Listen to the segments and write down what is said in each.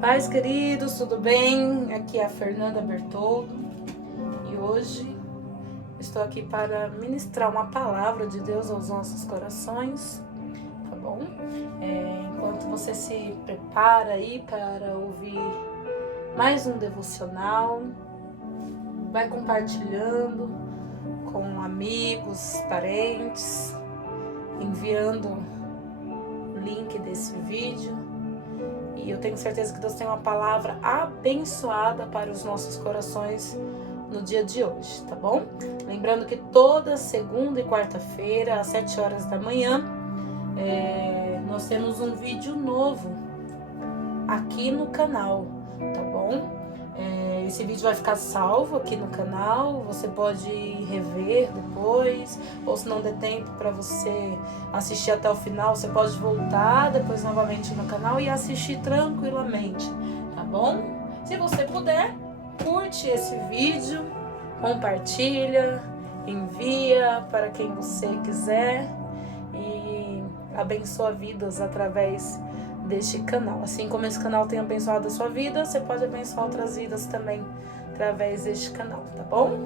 Paz, queridos, tudo bem? Aqui é a Fernanda Bertoldo e hoje estou aqui para ministrar uma palavra de Deus aos nossos corações, tá bom? Enquanto você se prepara aí para ouvir mais um devocional, vai compartilhando com amigos, parentes, enviando o link desse vídeo. E eu tenho certeza que Deus tem uma palavra abençoada para os nossos corações no dia de hoje, tá bom? Lembrando que toda segunda e quarta-feira, às 7 horas da manhã, nós temos um vídeo novo aqui no canal, tá bom? Esse vídeo vai ficar salvo aqui no canal, você pode rever depois, ou se não der tempo para você assistir até o final, você pode voltar depois novamente no canal e assistir tranquilamente, tá bom? Se você puder, curte esse vídeo, compartilha, envia para quem você quiser e abençoa vidas através deste canal. Assim como esse canal tem abençoado a sua vida, você pode abençoar outras vidas também através deste canal, tá bom?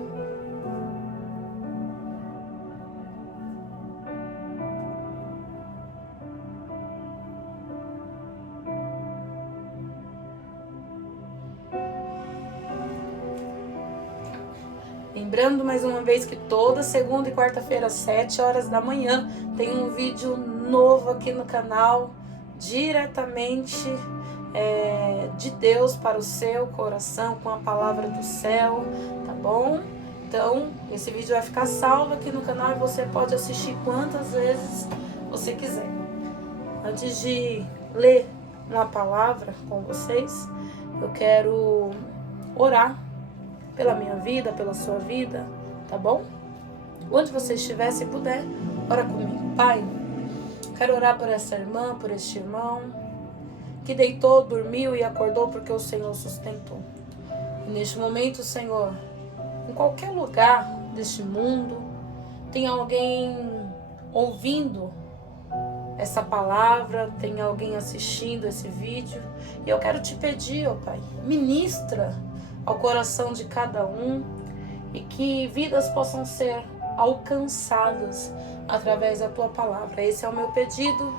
Lembrando mais uma vez que toda segunda e quarta-feira, às 7 horas da manhã, tem um vídeo novo aqui no canal, diretamente de Deus para o seu coração, com a palavra do céu, tá bom? Então, esse vídeo vai ficar salvo aqui no canal e você pode assistir quantas vezes você quiser. Antes de ler uma palavra com vocês, eu quero orar pela minha vida, pela sua vida, tá bom? Onde você estiver, se puder, ora comigo. Pai, quero orar por essa irmã, por este irmão, que deitou, dormiu e acordou porque o Senhor sustentou. E neste momento, Senhor, em qualquer lugar deste mundo, tem alguém ouvindo essa palavra, tem alguém assistindo esse vídeo, e eu quero te pedir, ó Pai, ministra ao coração de cada um e que vidas possam ser alcançadas através da tua palavra. Esse é o meu pedido,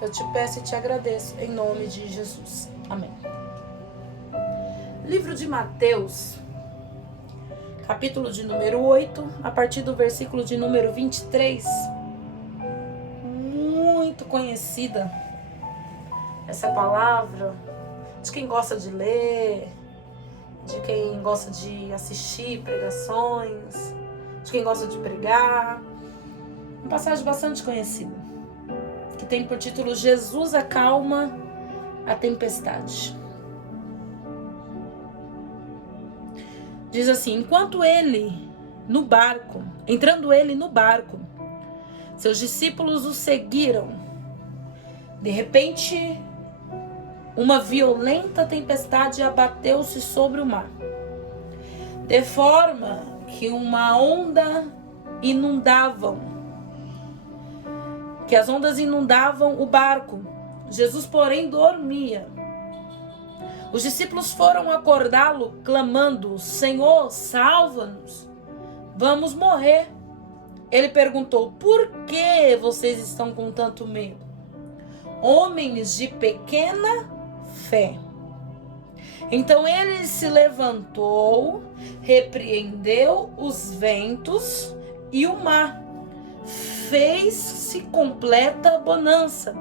eu te peço e te agradeço em nome de Jesus. Amém. Livro de Mateus, capítulo de número 8, a partir do versículo de número 23. Muito conhecida essa palavra de quem gosta de ler, de quem gosta de assistir pregações, de quem gosta de pregar. Uma passagem bastante conhecida, que tem por título Jesus acalma a tempestade. Diz assim: entrando ele no barco, seus discípulos o seguiram. De repente, uma violenta tempestade abateu-se sobre o mar, de forma que as ondas inundavam o barco. Jesus, porém, dormia. Os discípulos foram acordá-lo, clamando: Senhor, salva-nos, vamos morrer. Ele perguntou: por que vocês estão com tanto medo, homens de pequena fé? Então ele se levantou, repreendeu os ventos e o mar. Fez-se completa bonança.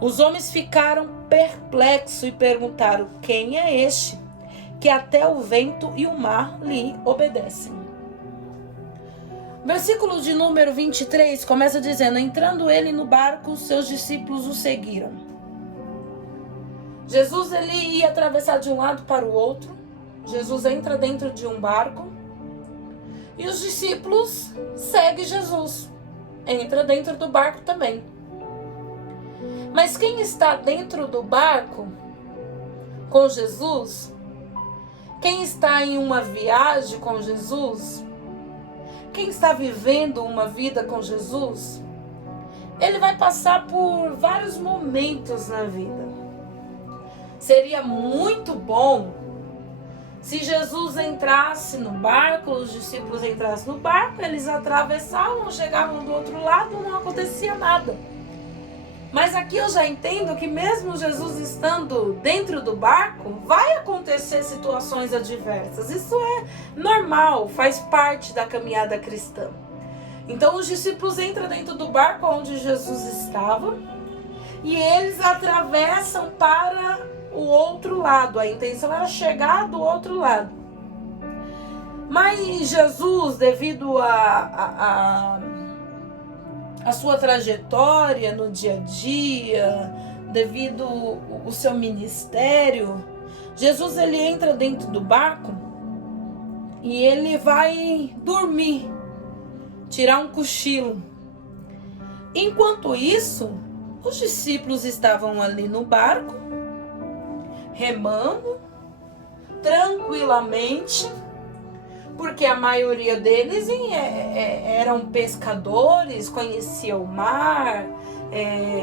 Os homens ficaram perplexos e perguntaram: quem é este que até o vento e o mar lhe obedecem? Versículo de número 23 começa dizendo: entrando ele no barco, seus discípulos o seguiram. Jesus, ele ia atravessar de um lado para o outro. Jesus entra dentro de um barco e os discípulos seguem Jesus. Entra dentro do barco também. Mas quem está dentro do barco com Jesus, quem está em uma viagem com Jesus, quem está vivendo uma vida com Jesus, ele vai passar por vários momentos na vida. Seria muito bom se Jesus entrasse no barco, os discípulos entrassem no barco, eles atravessavam, chegavam do outro lado, não acontecia nada. Mas aqui eu já entendo que mesmo Jesus estando dentro do barco, vai acontecer situações adversas. Isso é normal, faz parte da caminhada cristã. Então os discípulos entram dentro do barco onde Jesus estava e eles atravessam para o outro lado. A intenção era chegar do outro lado. Mas Jesus, devido a sua trajetória no dia a dia, devido ao seu ministério, Jesus ele entra dentro do barco e ele vai dormir, tirar um cochilo. Enquanto isso, os discípulos estavam ali no barco, remando tranquilamente, porque a maioria deles eram pescadores, conheciam o mar,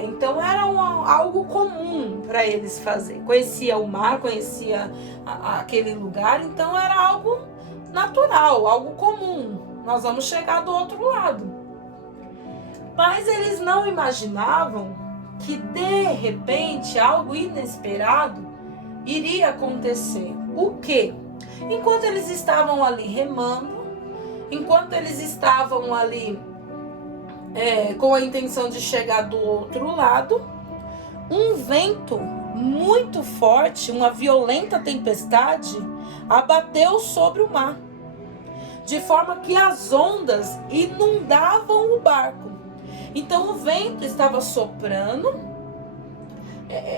então era algo comum para eles fazer. Conhecia o mar, conhecia aquele lugar, então era algo natural, algo comum. Nós vamos chegar do outro lado. Mas eles não imaginavam que de repente algo inesperado iria acontecer. O quê? Enquanto eles estavam ali remando, enquanto eles estavam ali com a intenção de chegar do outro lado, um vento muito forte, uma violenta tempestade, abateu sobre o mar, de forma que as ondas inundavam o barco. Então o vento estava soprando,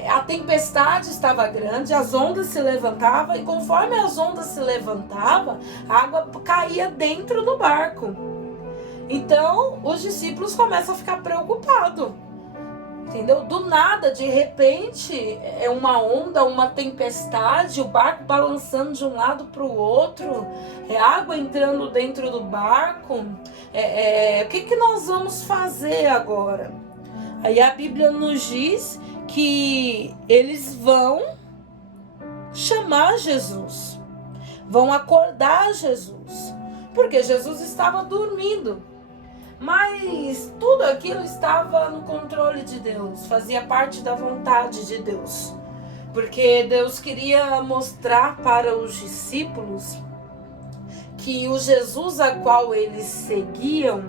a tempestade estava grande, as ondas se levantavam, e conforme as ondas se levantavam, a água caía dentro do barco. Então os discípulos começam a ficar preocupados, entendeu? Do nada, de repente, é uma onda, uma tempestade, o barco balançando de um lado para o outro, água entrando dentro do barco. O que nós vamos fazer agora? Aí a Bíblia nos diz que eles vão chamar Jesus, vão acordar Jesus, porque Jesus estava dormindo. Mas tudo aquilo estava no controle de Deus, fazia parte da vontade de Deus, porque Deus queria mostrar para os discípulos que o Jesus a qual eles seguiam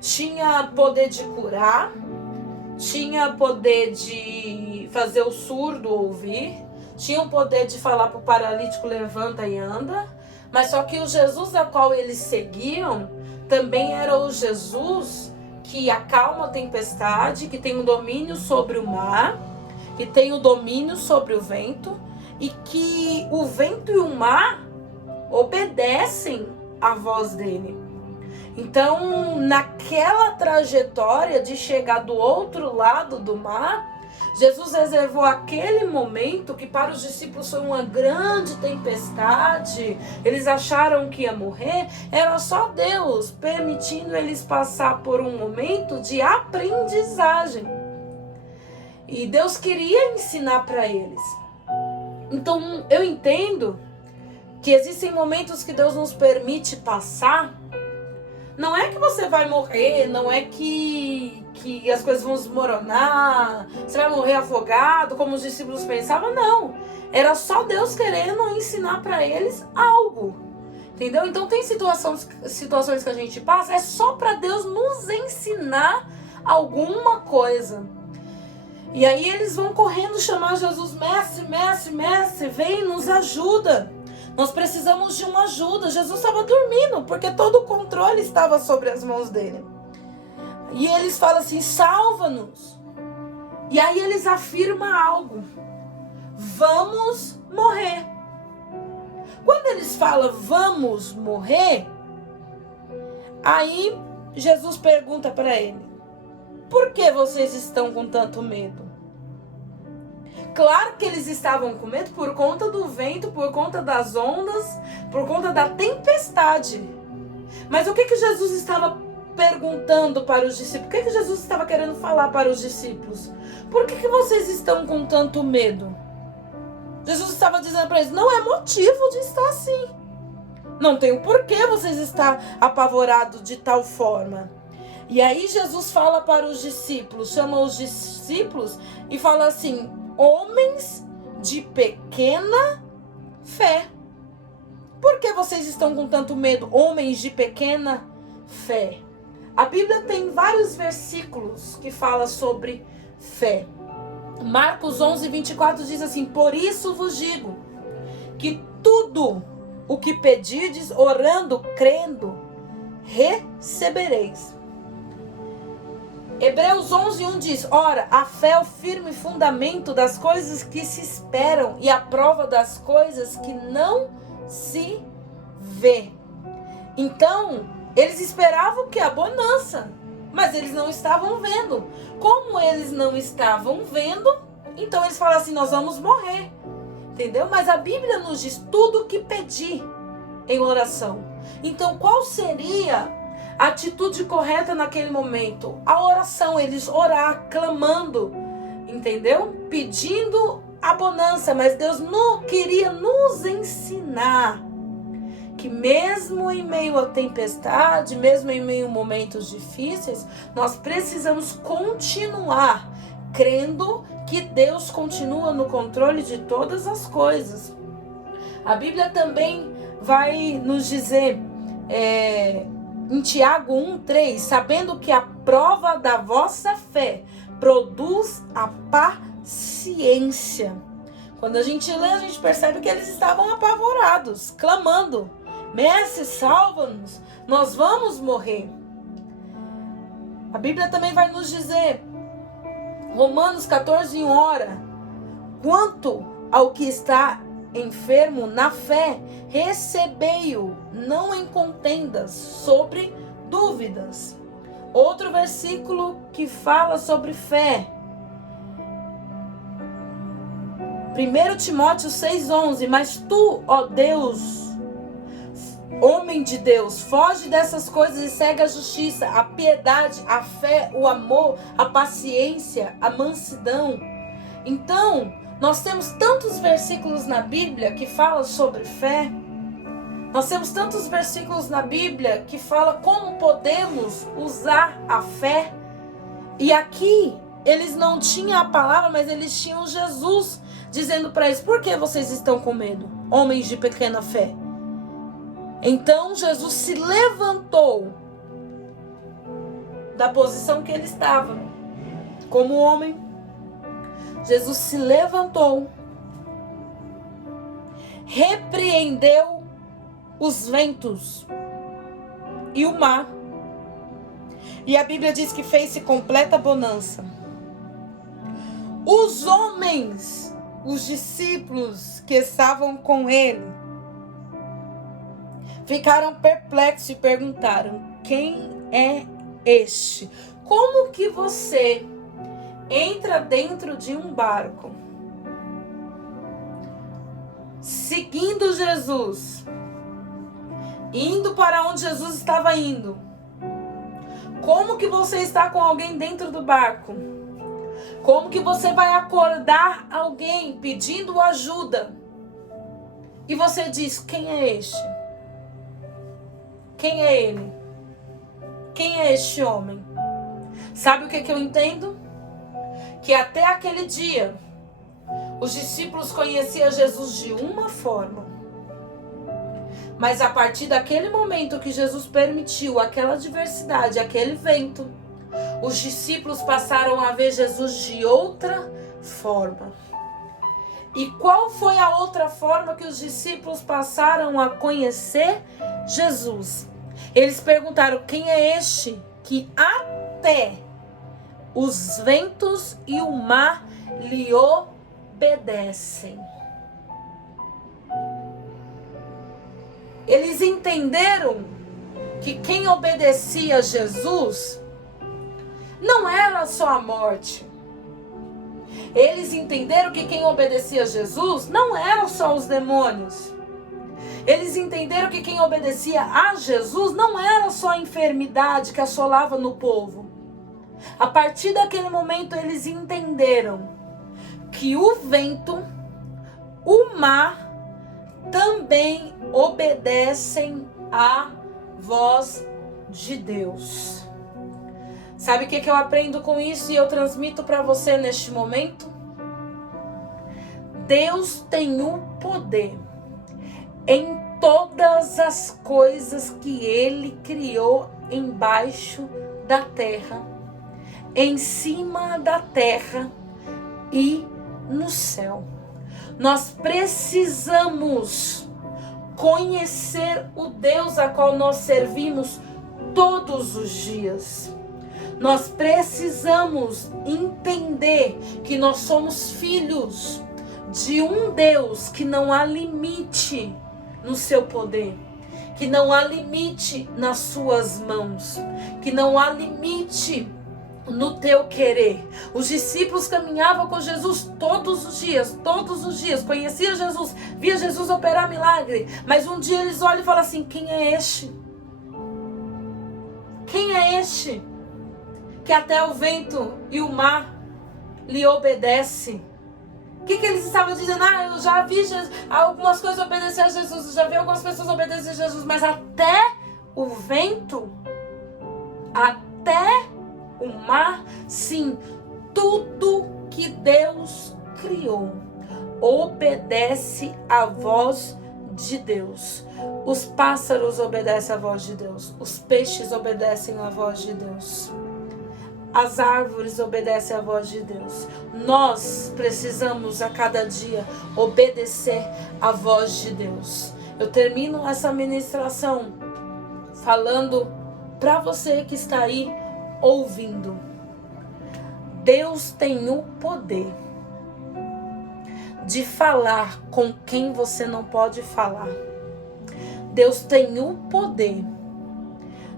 tinha poder de curar, tinha poder de fazer o surdo ouvir, tinha o poder de falar para o paralítico levanta e anda, mas só que o Jesus a qual eles seguiam também era o Jesus que acalma a tempestade, que tem o domínio sobre o mar, que tem o domínio sobre o vento, e que o vento e o mar obedecem à voz dele. Então, naquela trajetória de chegar do outro lado do mar, Jesus reservou aquele momento que para os discípulos foi uma grande tempestade, eles acharam que ia morrer, era só Deus permitindo eles passar por um momento de aprendizagem. E Deus queria ensinar para eles. Então, eu entendo que existem momentos que Deus nos permite passar. Não é que você vai morrer, não é que as coisas vão desmoronar, você vai morrer afogado, como os discípulos pensavam, não. Era só Deus querendo ensinar para eles algo, entendeu? Então tem situações que a gente passa, é só para Deus nos ensinar alguma coisa. E aí eles vão correndo chamar Jesus, mestre, mestre, mestre, vem, nos ajuda. Nós precisamos de uma ajuda. Jesus estava dormindo, porque todo o controle estava sobre as mãos dele. E eles falam assim, salva-nos. E aí eles afirmam algo. Vamos morrer. Quando eles falam vamos morrer, aí Jesus pergunta para ele, por que vocês estão com tanto medo? Claro que eles estavam com medo por conta do vento, por conta das ondas, por conta da tempestade. Mas o que Jesus estava perguntando para os discípulos? O que Jesus estava querendo falar para os discípulos? Por que vocês estão com tanto medo? Jesus estava dizendo para eles, não é motivo de estar assim. Não tem o porquê vocês estar apavorados de tal forma. E aí Jesus fala para os discípulos, chama os discípulos e fala assim, homens de pequena fé. Por que vocês estão com tanto medo, homens de pequena fé? A Bíblia tem vários versículos que falam sobre fé. Marcos 11, 24 diz assim, por isso vos digo, que tudo o que pedirdes, orando, crendo, recebereis. Hebreus 11, 1 diz, ora, a fé é o firme fundamento das coisas que se esperam e a prova das coisas que não se vê. Então, eles esperavam que a bonança, mas eles não estavam vendo. Como eles não estavam vendo, então eles falam assim, nós vamos morrer. Entendeu? Mas a Bíblia nos diz tudo o que pedir em oração. Então, qual seria a atitude correta naquele momento? A oração, eles orar, clamando, entendeu? Pedindo a bonança, mas Deus não queria nos ensinar que mesmo em meio à tempestade, mesmo em meio a momentos difíceis, nós precisamos continuar crendo que Deus continua no controle de todas as coisas. A Bíblia também vai nos dizer em Tiago 1:3, sabendo que a prova da vossa fé produz a paciência. Quando a gente lê, a gente percebe que eles estavam apavorados, clamando, Mestre, salva-nos, nós vamos morrer. A Bíblia também vai nos dizer, Romanos 14, ora, quanto ao que está enfermo na fé, recebei-o, não em contendas, sobre dúvidas. Outro versículo que fala sobre fé, 1 Timóteo 6,11, mas tu, ó Deus, homem de Deus, foge dessas coisas e segue a justiça, a piedade, a fé, o amor, a paciência, a mansidão. Então, nós temos tantos versículos na Bíblia que falam sobre fé. Nós temos tantos versículos na Bíblia que falam como podemos usar a fé. E aqui, eles não tinham a palavra, mas eles tinham Jesus dizendo para eles, por que vocês estão com medo, homens de pequena fé? Então Jesus se levantou da posição que ele estava, como homem. Jesus se levantou, repreendeu os ventos e o mar. E a Bíblia diz que fez-se completa bonança. Os homens, os discípulos que estavam com ele, ficaram perplexos e perguntaram, quem é este? Como que você entra dentro de um barco, seguindo Jesus, indo para onde Jesus estava indo? Como que você está com alguém dentro do barco? Como que você vai acordar alguém pedindo ajuda? E você diz, quem é este? Quem é ele? Quem é este homem? Sabe o que eu entendo? Que até aquele dia, os discípulos conheciam Jesus de uma forma. Mas a partir daquele momento que Jesus permitiu aquela adversidade, aquele vento, os discípulos passaram a ver Jesus de outra forma. E qual foi a outra forma que os discípulos passaram a conhecer Jesus? Eles perguntaram, quem é este que até os ventos e o mar lhe obedecem? Eles entenderam que quem obedecia a Jesus não era só a morte. Eles entenderam que quem obedecia a Jesus não eram só os demônios. Eles entenderam que quem obedecia a Jesus não era só a enfermidade que assolava no povo. A partir daquele momento eles entenderam que o vento, o mar também obedecem à voz de Deus. Sabe o que eu aprendo com isso e eu transmito para você neste momento? Deus tem o poder em todas as coisas que Ele criou embaixo da terra, em cima da terra e no céu. Nós precisamos conhecer o Deus a qual nós servimos todos os dias. Nós precisamos entender que nós somos filhos de um Deus que não há limite no seu poder, que não há limite nas suas mãos, que não há limite no teu querer. Os discípulos caminhavam com Jesus todos os dias, conhecia Jesus, via Jesus operar milagre, mas um dia eles olham e falam assim: quem é este? Quem é este que até o vento e o mar lhe obedecem? O que eles estavam dizendo? Eu já vi algumas coisas obedecer a Jesus, eu já vi algumas pessoas obedecer a Jesus, mas até o vento, até o mar, sim, tudo que Deus criou obedece à voz de Deus. Os pássaros obedecem à voz de Deus, os peixes obedecem à voz de Deus, as árvores obedecem à voz de Deus. Nós precisamos a cada dia obedecer à voz de Deus. Eu termino essa ministração falando para você que está aí ouvindo. Deus tem o poder de falar com quem você não pode falar. Deus tem o poder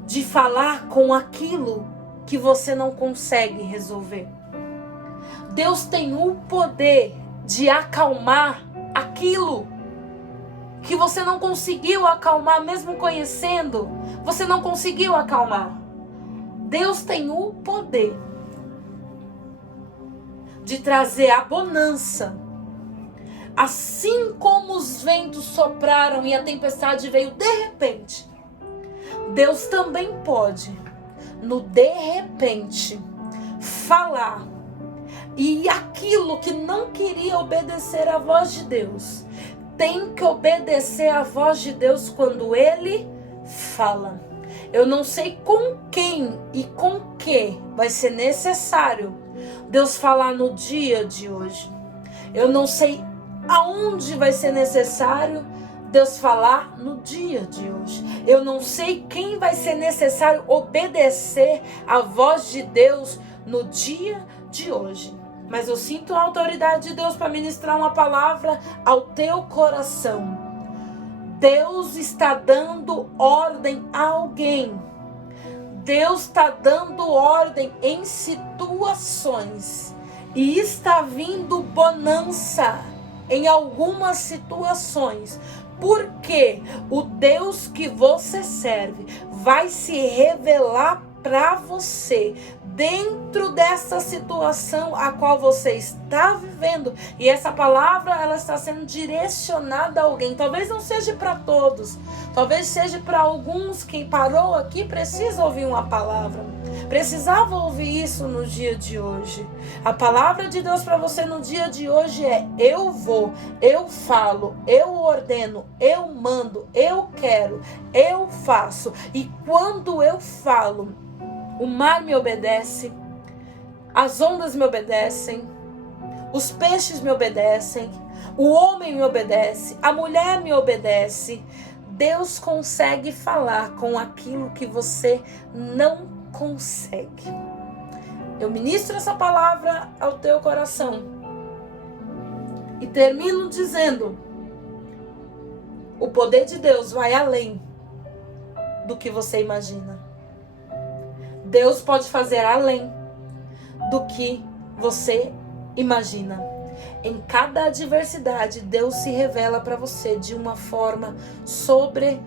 de falar com aquilo que você não consegue resolver. Deus tem o poder de acalmar aquilo que você não conseguiu acalmar, mesmo conhecendo, você não conseguiu acalmar. Deus tem o poder de trazer a bonança. Assim como os ventos sopraram e a tempestade veio de repente, Deus também pode, no de repente, falar. E aquilo que não queria obedecer à voz de Deus, tem que obedecer à voz de Deus quando Ele fala. Eu não sei com quem e com que vai ser necessário Deus falar no dia de hoje. Eu não sei aonde vai ser necessário Deus falar no dia de hoje. Eu não sei quem vai ser necessário obedecer à voz de Deus no dia de hoje. Mas eu sinto a autoridade de Deus para ministrar uma palavra ao teu coração. Deus está dando ordem a alguém. Deus está dando ordem em situações. E está vindo bonança em algumas situações. Porque o Deus que você serve vai se revelar para você dentro dessa situação a qual você está vivendo. E essa palavra, ela está sendo direcionada a alguém. Talvez não seja para todos. Talvez seja para alguns. Quem parou aqui precisa ouvir uma palavra. Precisava ouvir isso no dia de hoje. A palavra de Deus para você no dia de hoje é: eu vou, eu falo, eu ordeno, eu mando, eu quero, eu faço. E quando eu falo, o mar me obedece, as ondas me obedecem, os peixes me obedecem, o homem me obedece, a mulher me obedece. Deus consegue falar com aquilo que você não consegue. Eu ministro essa palavra ao teu coração e termino dizendo: o poder de Deus vai além do que você imagina. Deus pode fazer além do que você imagina. Em cada adversidade, Deus se revela para você de uma forma sobrenatural.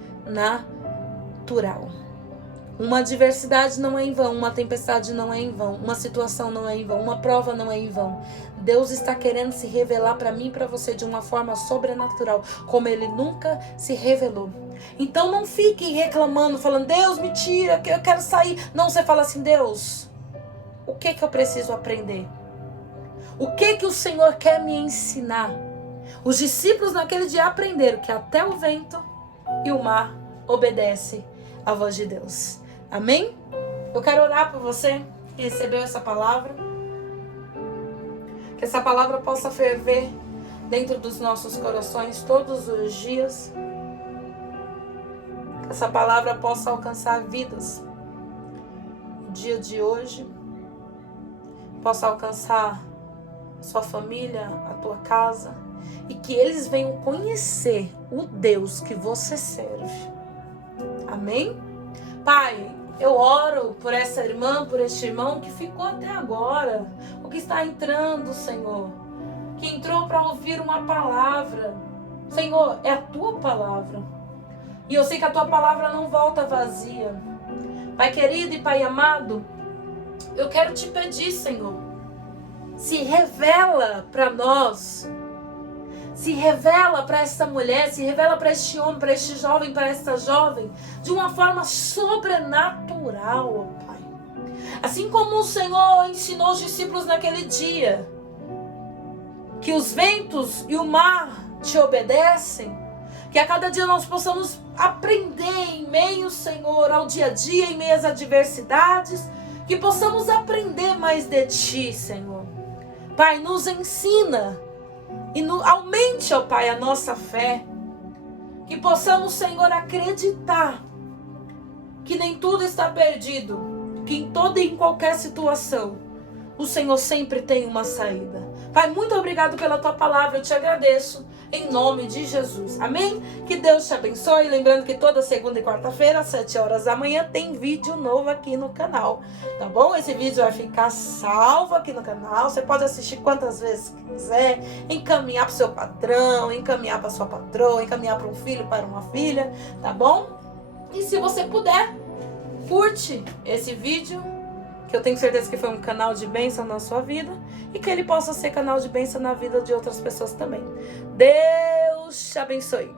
Uma adversidade não é em vão, uma tempestade não é em vão, uma situação não é em vão, uma prova não é em vão. Deus está querendo se revelar para mim e para você de uma forma sobrenatural, como Ele nunca se revelou. Então não fique reclamando, falando, Deus me tira, que eu quero sair. Não, você fala assim, Deus, o que eu preciso aprender? O que o Senhor quer me ensinar? Os discípulos naquele dia aprenderam que até o vento e o mar obedecem à voz de Deus. Amém? Eu quero orar por você que recebeu essa palavra. Que essa palavra possa ferver dentro dos nossos corações todos os dias. Que essa palavra possa alcançar vidas no dia de hoje. Possa alcançar a sua família, a tua casa. E que eles venham conhecer o Deus que você serve. Amém? Pai, eu oro por essa irmã, por este irmão que ficou até agora, o que está entrando, Senhor, que entrou para ouvir uma palavra. Senhor, é a tua palavra. E eu sei que a tua palavra não volta vazia. Pai querido e Pai amado, eu quero te pedir, Senhor, se revela para nós. Se revela para essa mulher, se revela para este homem, para este jovem, para esta jovem, de uma forma sobrenatural, ó Pai. Assim como o Senhor ensinou os discípulos naquele dia, que os ventos e o mar te obedecem, que a cada dia nós possamos aprender em meio, Senhor, ao dia a dia, em meio às adversidades, que possamos aprender mais de Ti, Senhor. Pai, nos ensina. E aumente, ó Pai, a nossa fé. Que possamos, Senhor, acreditar que nem tudo está perdido. Que em toda e em qualquer situação, o Senhor sempre tem uma saída. Pai, muito obrigado pela tua palavra. Eu te agradeço. Em nome de Jesus. Amém? Que Deus te abençoe. Lembrando que toda segunda e quarta-feira, às 7 horas da manhã, tem vídeo novo aqui no canal. Tá bom? Esse vídeo vai ficar salvo aqui no canal. Você pode assistir quantas vezes quiser. Encaminhar para o seu patrão, encaminhar para sua patroa, encaminhar para um filho, para uma filha. Tá bom? E se você puder, curte esse vídeo, que eu tenho certeza que foi um canal de bênção na sua vida e que ele possa ser canal de bênção na vida de outras pessoas também. Deus te abençoe.